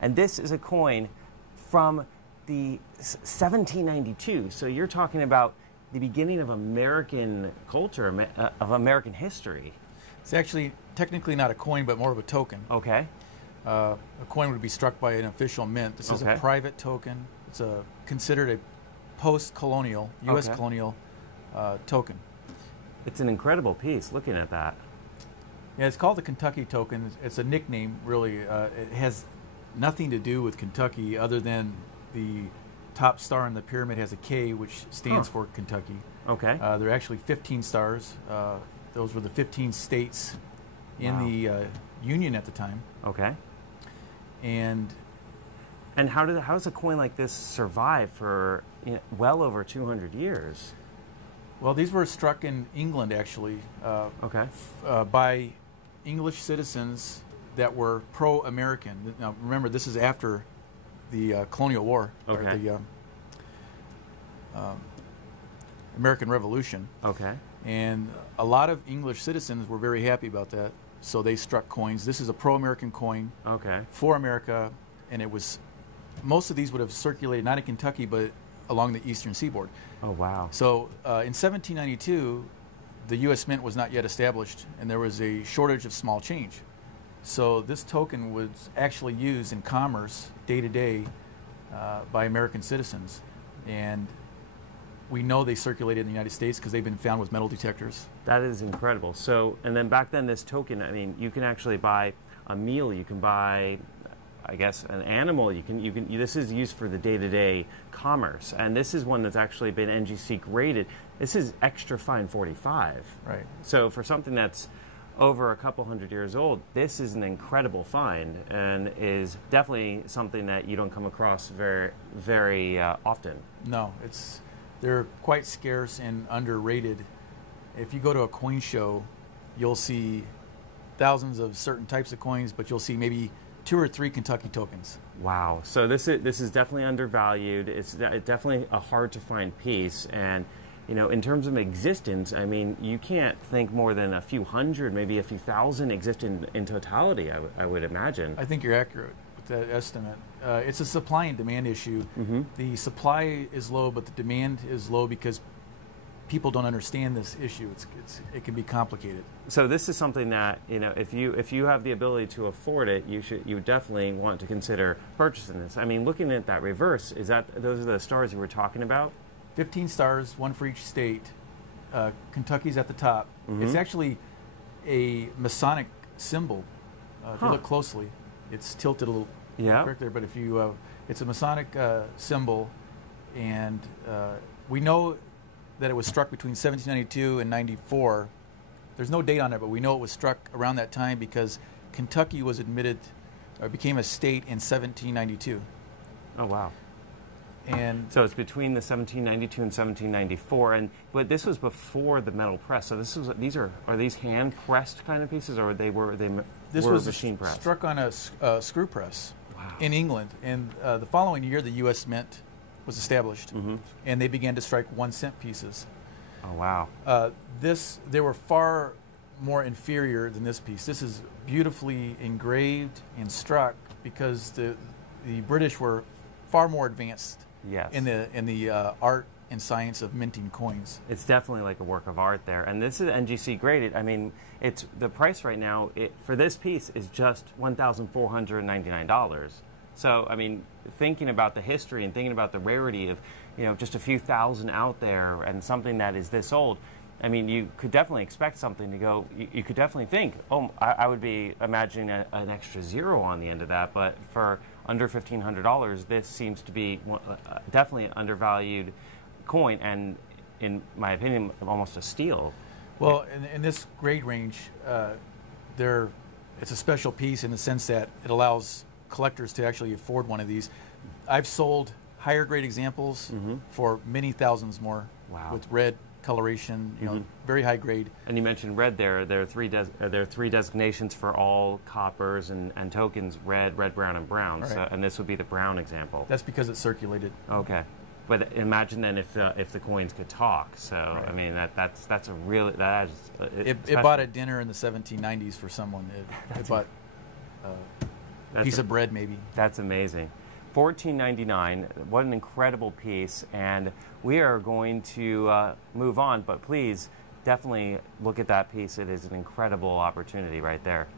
And this is a coin from the 1792. So you're talking about the beginning of American culture, of American history. It's actually technically not a coin, but more of a token. Okay. A coin would be struck by an official mint. This is a private token. It's considered a post-colonial, U.S. colonial token. It's an incredible piece, looking at that. Yeah, it's called the Kentucky token. It's a nickname, really. It has nothing to do with Kentucky other than the top star in the pyramid has a K, which stands for Kentucky. Okay. There are actually 15 stars. Those were the 15 states in the Union at the time. Okay. And how does a coin like this survive for well over 200 years? Well, these were struck in England, actually, by English citizens that were pro-American. Now, remember, this is after the Colonial War, or the American Revolution. Okay. And a lot of English citizens were very happy about that, so they struck coins. This is a pro-American coin for America, and it was, most of these would have circulated not in Kentucky, but along the eastern seaboard. Oh, wow. So in 1792, the U.S. Mint was not yet established, and there was a shortage of small change. So this token was actually used in commerce day to day by American citizens. And we know they circulated in the United States because they've been found with metal detectors. That is incredible. So, and then back then, this token, I mean, you can actually buy a meal, you can buy, I guess, an animal. This is used for the day-to-day commerce, and this is one that's actually been NGC graded. This is extra fine 45. Right. So for something that's over a couple hundred years old, this is an incredible find, and is definitely something that you don't come across very often. No, they're quite scarce and underrated. If you go to a coin show, you'll see thousands of certain types of coins, but you'll see maybe 2 or 3 Kentucky tokens. Wow. So this is definitely undervalued. It's definitely a hard to find piece, and in terms of existence, I mean, you can't think more than a few hundred, maybe a few thousand exist in totality, I would imagine. I think you're accurate with that estimate. It's a supply and demand issue. The supply is low, but the demand is low because people don't understand this issue. It can be complicated. So this is something that, if you have the ability to afford it, you definitely want to consider purchasing this. I mean, looking at that reverse, those are the stars you were talking about? 15 stars, one for each state. Kentucky's at the top. It's actually a Masonic symbol. If you look closely, it's tilted a little correct there, but if you, it's a Masonic symbol, and we know that it was struck between 1792 and 94. There's no date on it, but we know it was struck around that time because Kentucky was admitted, or became a state in 1792. Oh, wow. And so it's between the 1792 and 1794, but this was before the metal press. So are these hand pressed kind of pieces, or this was machine pressed? Struck on a screw press in England, and the following year the U.S. Mint was established, and they began to strike 1 cent pieces. Oh, wow. They were far more inferior than this piece. This is beautifully engraved and struck because the British were far more advanced in the art and science of minting coins. It's definitely like a work of art there, and this is NGC graded. I mean, the price right now for this piece is just $1,499. So, I mean, thinking about the history and thinking about the rarity of, just a few thousand out there and something that is this old, I mean, you could definitely expect something to go, you could definitely think, oh, I would be imagining an extra zero on the end of that, but for under $1,500, this seems to be definitely an undervalued coin, and in my opinion, almost a steal. Well, in this grade range, it's a special piece in the sense that it allows collectors to actually afford one of these. I've sold higher grade examples for many thousands more with red coloration, very high grade. And you mentioned red there. There are three designations for all coppers and tokens: red, brown, and brown. Right. So, and this would be the brown example. That's because it's circulated. Okay. But imagine then if the coins could talk. So I mean that's a really it bought a dinner in the 1790s for someone. It bought piece of bread, maybe. That's amazing. $14.99. What an incredible piece. And we are going to move on, but please definitely look at that piece. It is an incredible opportunity right there.